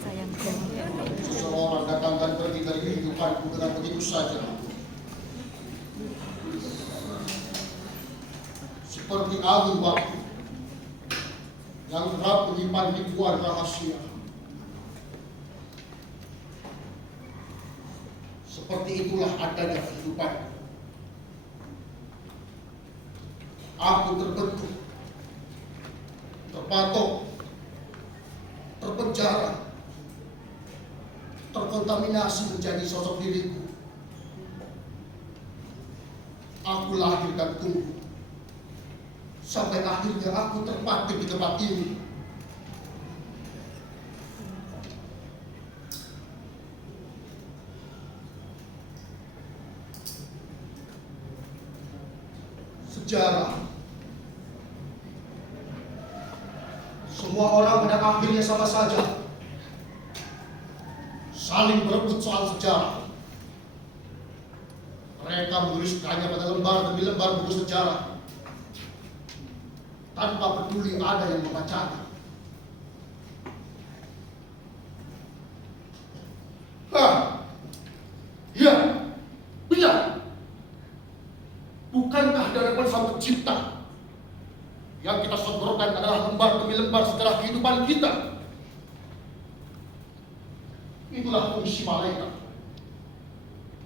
sayangku. Seseorang datang dan pergi dari kehidupanku dengan begitu saja. Seperti angin waktu yang kerap menyimpan ribuan rahasia. Seperti itulah adanya kehidupanku. Aku terbentuk, terpatok, terpenjara, terkontaminasi menjadi sosok diriku. Aku lahir dan tumbuh, sampai akhirnya aku terpatik di tempat ini. Sejarah. Semua orang pada akhirnya sama saja, saling berebut soal sejarah. Mereka menuliskannya pada lembar demi lembar buku sejarah, tanpa peduli ada yang membacanya. Ya, benar. Bukankah dari Sang Pencipta yang kita sodorkan adalah lembar demi lembar sejarah kehidupan kita? Itulah fungsi malaikat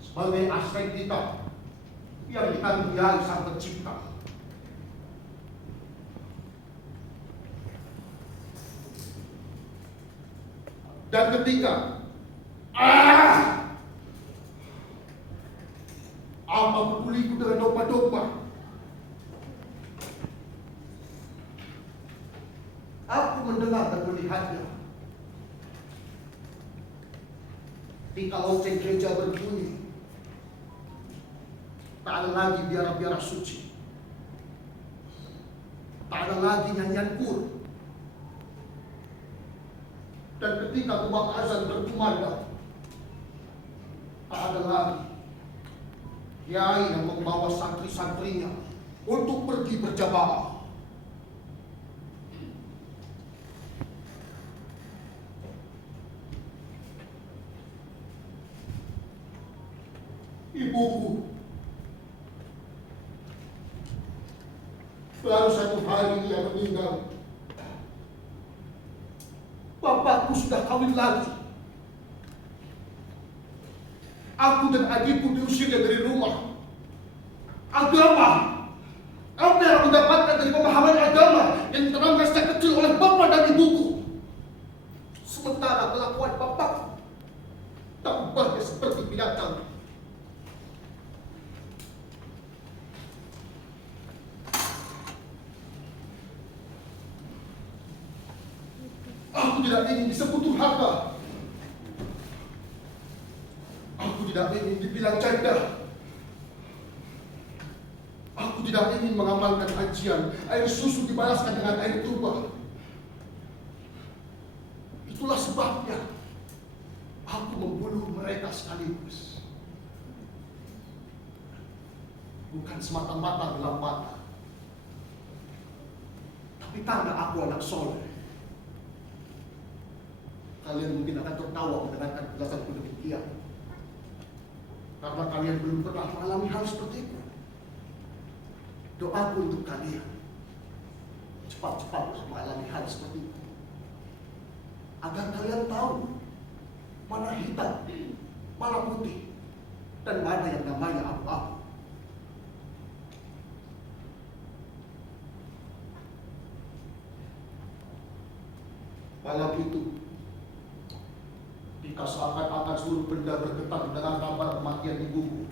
sebagai aspek kita yang dikaruniai Sang Pencipta. Dan ketika apa peduliku dengan domba-domba? Aku mendengar dan melihatnya. Ketika lonceng gereja berbunyi, tak ada lagi biara-biara suci, tak ada lagi nyanyian kur. Dan ketika kubah azan berkumandang, tak ada lagi kiai yang membawa santri-santrinya untuk pergi berjamaah. Ibuku baru 1 hari dia meninggal. Bapakku sudah kawin lagi. Aku dan adikku diusirnya dari rumah. Agama, apa yang mendapatkan dari pemahaman agama yang diterangkan sejak kecil oleh bapak dan ibuku. Sementara kelakuan bapak tampaknya seperti binatang. Aku tidak ingin disebut durhaka. Aku tidak ingin dibilang janda. Aku tidak ingin mengamalkan ajian air susu dibalaskan dengan air tuba. Itulah sebabnya aku membunuh mereka sekaligus. Bukan semata-mata gelap mata, tapi karena aku anak soleh. Kalian mungkin akan tertawa mendengarkan penjelasanku demikian, karena kalian belum pernah mengalami hal seperti itu. Doaku untuk kalian cepat-cepat mengalami hal seperti itu, agar kalian tahu mana hitam, mana putih, dan mana yang namanya abu-abu. Malam itu, ketika seakan-akan seluruh benda bergetar dengan kabar kematian ibuku,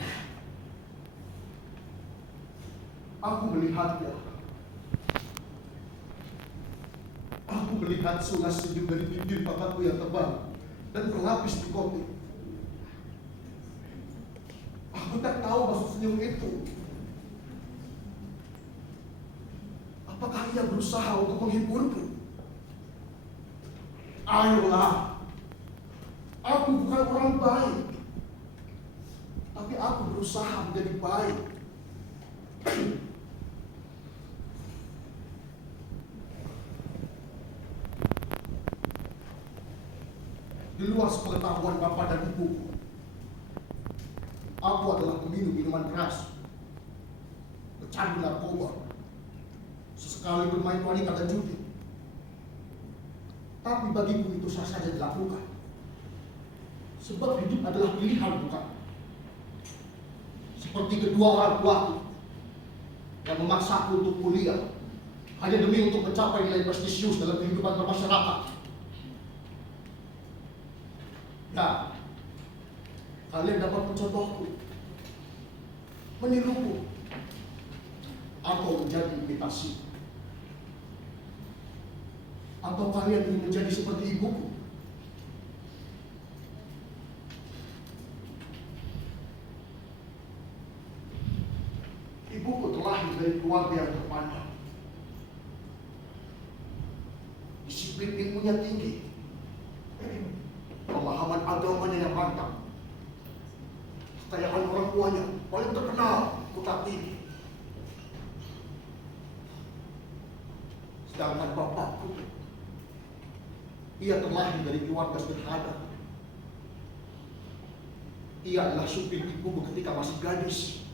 aku melihatnya. Aku melihat sungai senyum dari bibir bapakku yang tebal dan berlapis di kopi. Aku tak tahu maksud senyum itu. Apakah ia berusaha untuk menghiburku? Ayolah. Aku bukan orang baik, tapi aku berusaha menjadi baik. Di luar sepengetahuan Bapak dan Ibu, aku adalah peminum minuman keras, pecandu narkoba, sesekali bermain wanita dan judi. Tapi bagiku itu sah saja dilakukan. Sebab hidup adalah pilihan, bukan? Seperti kedua orang tuaku yang memaksaku untuk kuliah hanya demi untuk mencapai nilai prestisius dalam kehidupan bermasyarakat. Nah, kalian dapat mencontohku, meniruku, atau menjadi imitasi. Atau kalian ingin menjadi seperti ibuku? Ibuku terlahir dari keluarga yang terpandang. Disiplin ilmunya tinggi, pemahaman agamanya yang mantap, kekayaan orang tuanya paling terkenal kota ini. Sedangkan bapakku, ia terlahir dari keluarga sederhana. Ia adalah supir ibuku ketika masih gadis.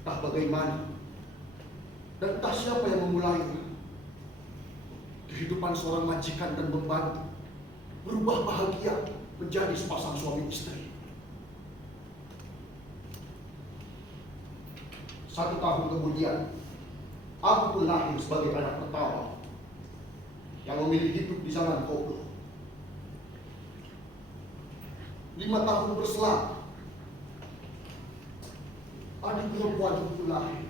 Entah bagaimana dan entah siapa yang memulainya, kehidupan seorang majikan dan pembantu berubah bahagia menjadi sepasang suami istri. 1 tahun kemudian, aku pun lahir sebagai anak pertama yang memilih hidup di zaman koplo. 5 tahun berselang, adik perempuan itu lahir.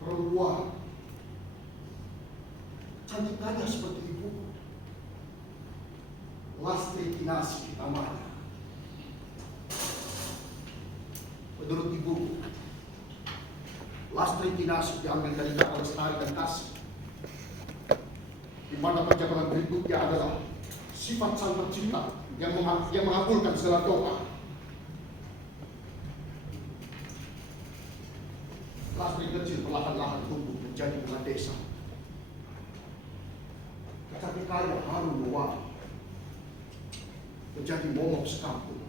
Perempuan cantikannya seperti ibuku, Lastri Kinasih namanya. Menurut ibuku, Lastri Kinasih diambil dari kata lestari dan kasih, di mana perjalanan berikutnya adalah sifat sang pencipta yang mengabulkan segala doa. Lastri kecil perlahan-lahan tumbuh menjadi bunga desa. Kecantikannya harum mewangi, menjadi momok sekampung.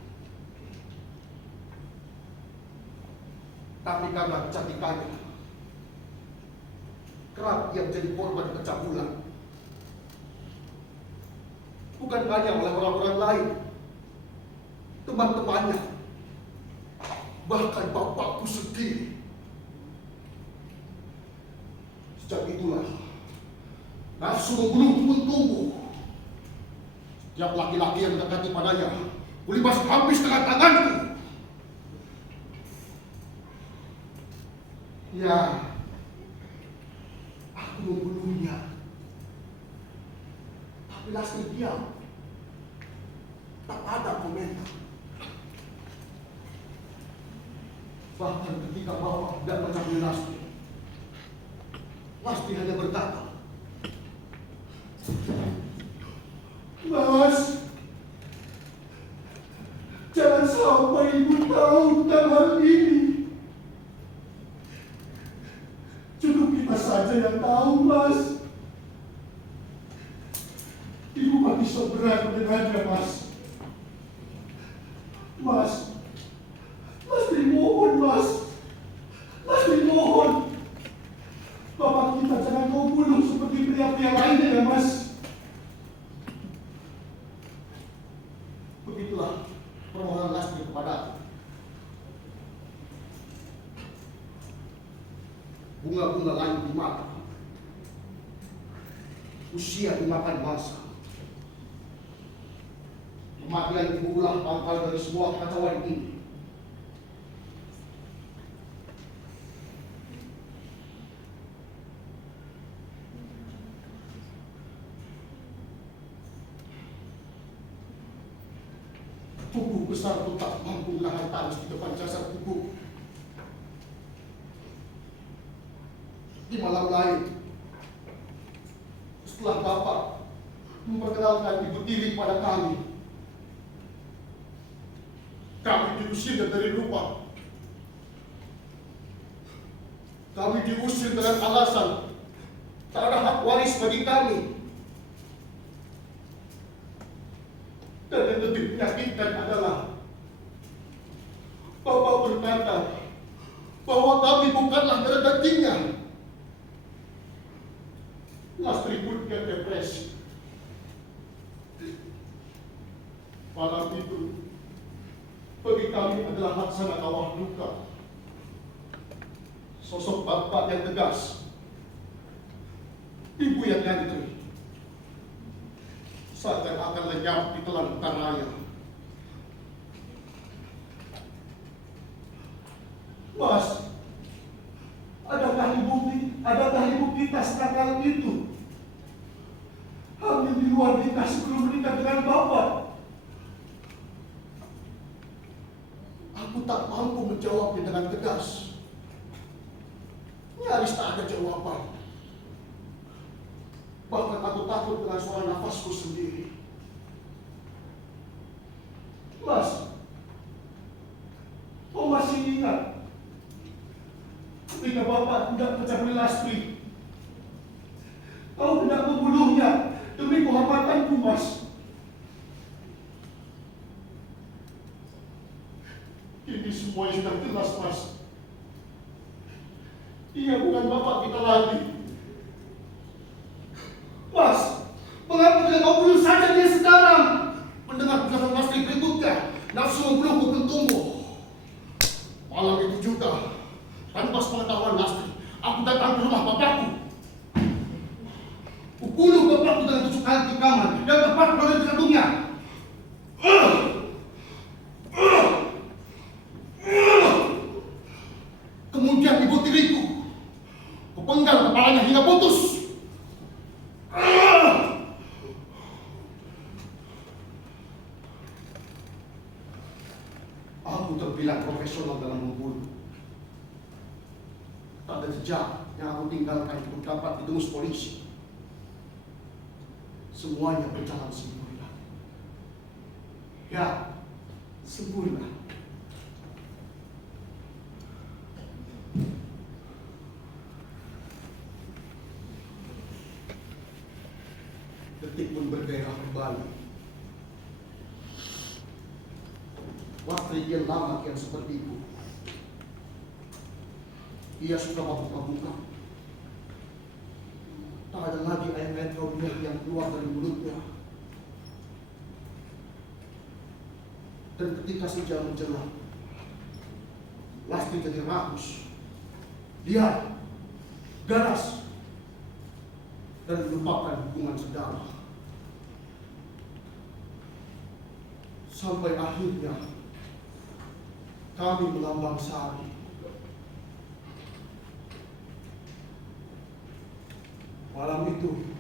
Tapi karena kecantikannya, kerap ia menjadi korban pencabulan. Bukan hanya oleh orang-orang lain, teman-temannya, bahkan bapakku sendiri. Sejak itulah nafsu membunuh pun tumbuh. Setiap laki-laki yang mendekati padanya, kulibas habis dengan tanganku. Ya, aku membunuhnya. Tapi Lastri diam. Tak ada komentar. Bahkan ketika bapak tidak mencabuli Lastri, Lastri hanya berkata, "Mas, jangan sampai ibu tahu tentang hal ini. Cukup kita saja yang tahu, Mas. Ibu mati seberat mendengarnya, Mas. Mas, Mas dimohon, Mas. Mas dimohon. Bapak kita jangan kau bunuh seperti pria-pria lainnya, ya, Mas." Begitulah permohonan Lastri kepada aku. Bunga-bunga layu di mata, usia dimakan masa. Kematian ibulah pangkal dari semua kekacauan ini. Tubuh besar itu tak mampu menahan tangis di depan jasad ibu. Di malam lain, setelah bapak memperkenalkan ibu tiri pada kami diusir dari rumah. Kami diusir dengan alasan Tak ada hak waris bagi kami. Dan yang lebih menyakitkan adalah Bapak berkata bahwa kami bukanlah darah dagingnya. Lastri pun dia depresi. Malam itu bagi kami adalah laksana kawah duka. Sosok bapak yang tegas, ibu yang nyantri, seakan-akan lenyap di telan raya. Mas, adakah ibu kita sekali itu hamil di luar nikah sebelum menikah dengan bapak? Aku tak mampu menjawabnya dengan tegas. Nyaris tak ada jawaban. Bahkan aku takut dengan suara nafasku sendiri. Mas, kau masih ingat ketika bapak tidak mencapai Lastri? Kau tidak membunuhnya demi kehormatanku, Mas. Ini semua sudah jelas, Mas. Ia bukan bapak kita lagi. Mas, mengapa tidak kau bunuh saja dia sekarang? Mendengar penjelasan Lastri berikutnya, nafsu membunuhku pun tumbuh. Malam itu juga, tanpa sepengetahuan Lastri, aku datang ke rumah bapakku. Kubunuh bapakku dengan 7 kali tikaman dan tepat pada jantungnya. Kemudian ibu tiriku, kupenggal kepalanya hingga putus. Aku terbilang profesional dalam membunuh. Tak ada jejak yang aku tinggalkan untuk dapat ditembus polisi. Semuanya berjalan sempurna. Ya, sempurna. Detik pun bergairah kembali. Waktu dia lama yang seperti itu. Ia suka mabuk-mabukan. Tak ada lagi air-air kaumiyah yang keluar dari mulutnya. Dan ketika senja menjelang, Lastri jadi rakus, liar, ganas, dan melupakan hubungan saudara. Sampai akhirnya kami melambang sari. Malam itu,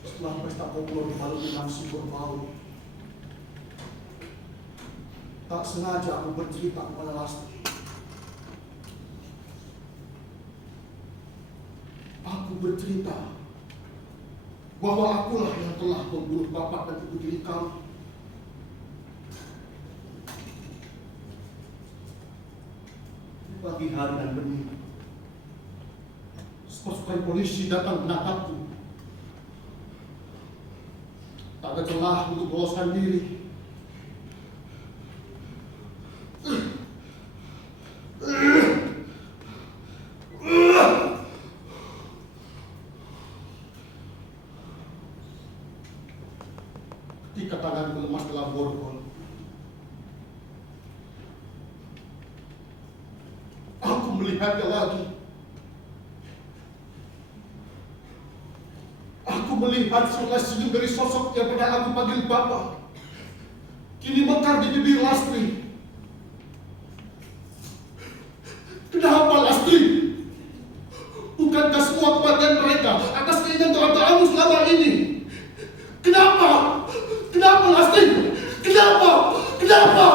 setelah pesta koplo dimalu dengan sumber bau, tak sengaja aku bercerita kepada Lastri. Aku bercerita bahwa akulah yang telah membunuh bapak dan ibu tiri kamu. Pagi hari dan bening, pasukan polisi datang menangkapku. Tak ada celah untuk meloloskan diri. Ketika tanganku lemas dalam borgol, aku melihatnya lagi. Aku melihat senyum dari sosok yang pernah aku panggil Bapak, kini mekar di bibir Lastri. Kenapa, Lastri? Bukankah semua kematian mereka atas keinginan doa-doamu selama ini? Kenapa? Kenapa, Lastri? Kenapa? Kenapa?